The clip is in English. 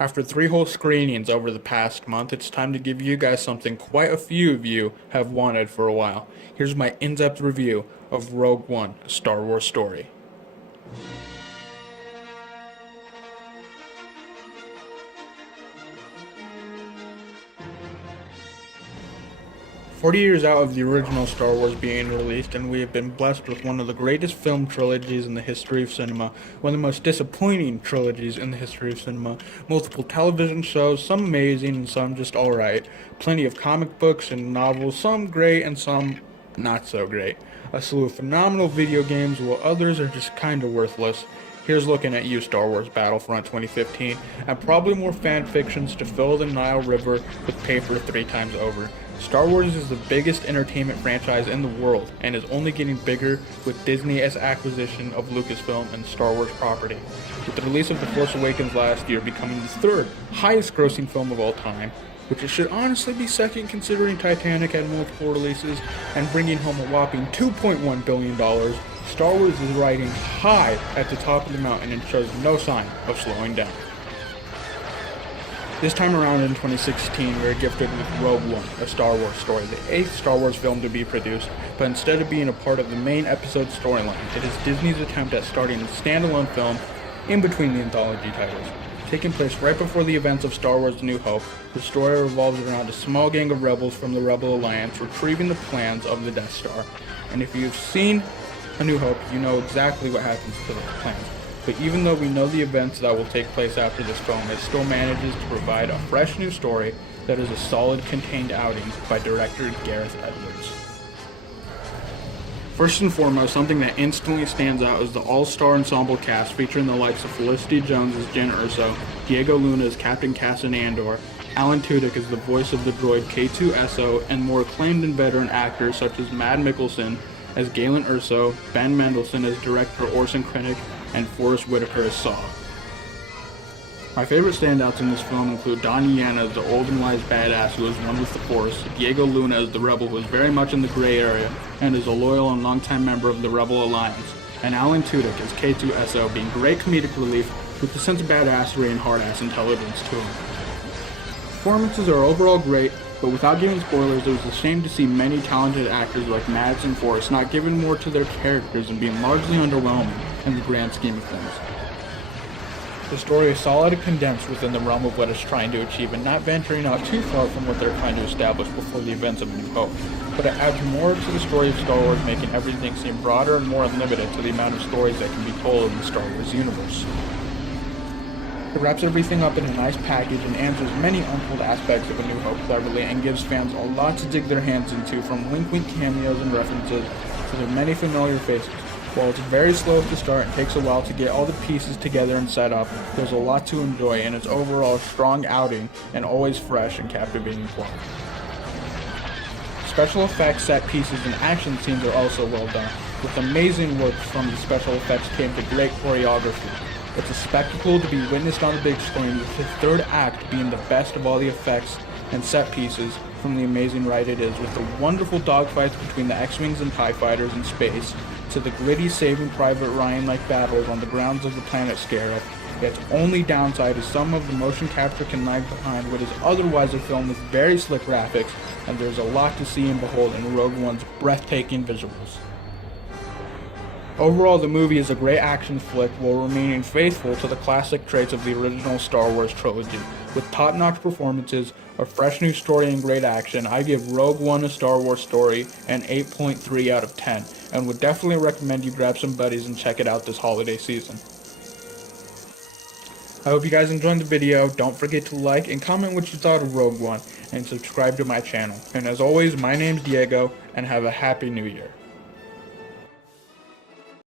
After 3 whole screenings over the past month, it's time to give you guys something quite a few of you have wanted for a while. Here's my in-depth review of Rogue One, a Star Wars story. 40 years out of the original Star Wars being released, and we have been blessed with one of the greatest film trilogies in the history of cinema, one of the most disappointing trilogies in the history of cinema, multiple television shows, some amazing and some just alright, plenty of comic books and novels, some great and some not so great, a slew of phenomenal video games while others are just kinda worthless. Here's looking at you, Star Wars Battlefront 2015, and probably more fan fictions to fill the Nile River with paper 3 times over. Star Wars is the biggest entertainment franchise in the world, and is only getting bigger with Disney's acquisition of Lucasfilm and Star Wars property, with the release of The Force Awakens last year becoming the 3rd highest grossing film of all time, which it should honestly be 2nd considering Titanic had multiple releases, and bringing home a whopping $2.1 billion. Star Wars is riding high at the top of the mountain and shows no sign of slowing down. This time around in 2016, we were gifted with Rogue One, a Star Wars story, the 8th Star Wars film to be produced, but instead of being a part of the main episode storyline, it is Disney's attempt at starting a standalone film in between the anthology titles. Taking place right before the events of Star Wars A New Hope, the story revolves around a small gang of rebels from the Rebel Alliance retrieving the plans of the Death Star. And if you've seen A New Hope, you know exactly what happens to those plans. But even though we know the events that will take place after this film, it still manages to provide a fresh new story that is a solid contained outing by director Gareth Edwards. First and foremost, something that instantly stands out is the all-star ensemble cast featuring the likes of Felicity Jones as Jyn Erso, Diego Luna as Captain Cassian Andor, Alan Tudyk as the voice of the droid K2SO, and more acclaimed and veteran actors such as Mads Mikkelsen as Galen Erso, Ben Mendelsohn as director Orson Krennic, and Forrest Whitaker as Saw. My favorite standouts in this film include Donnie Yen as the old and wise badass who is one with the Force, Diego Luna as the rebel who is very much in the gray area and is a loyal and longtime member of the Rebel Alliance, and Alan Tudyk as K2SO being great comedic relief with a sense of badassery and hard-ass intelligence to him. Performances are overall great, but without giving spoilers, it was a shame to see many talented actors like Mads and Forrest not giving more to their characters and being largely underwhelming in the grand scheme of things. The story is solid and condensed within the realm of what it's trying to achieve and not venturing out too far from what they're trying to establish before the events of A New Hope, but it adds more to the story of Star Wars, making everything seem broader and more unlimited to the amount of stories that can be told in the Star Wars universe. It wraps everything up in a nice package and answers many untold aspects of A New Hope cleverly and gives fans a lot to dig their hands into, from wink-wink cameos and references to their many familiar faces. While it's very slow at the start and takes a while to get all the pieces together and set up, there's a lot to enjoy in its overall strong outing and always fresh and captivating plot. Special effects, set pieces, and action scenes are also well done, with amazing work from the special effects team to great choreography. It's a spectacle to be witnessed on the big screen, with the 3rd act being the best of all the effects and set pieces from the amazing ride it is, with the wonderful dogfights between the X-Wings and TIE Fighters in space, to the gritty Saving Private Ryan-like battles on the grounds of the planet Scarif. Its only downside is some of the motion capture can lag behind what is otherwise a film with very slick graphics, and there's a lot to see and behold in Rogue One's breathtaking visuals. Overall, the movie is a great action flick while remaining faithful to the classic traits of the original Star Wars trilogy. With top-notch performances, a fresh new story, and great action, I give Rogue One, a Star Wars story an 8.3 out of 10, and would definitely recommend you grab some buddies and check it out this holiday season. I hope you guys enjoyed the video. Don't forget to like and comment what you thought of Rogue One, and subscribe to my channel. And as always, my name's Diego, and have a happy new year.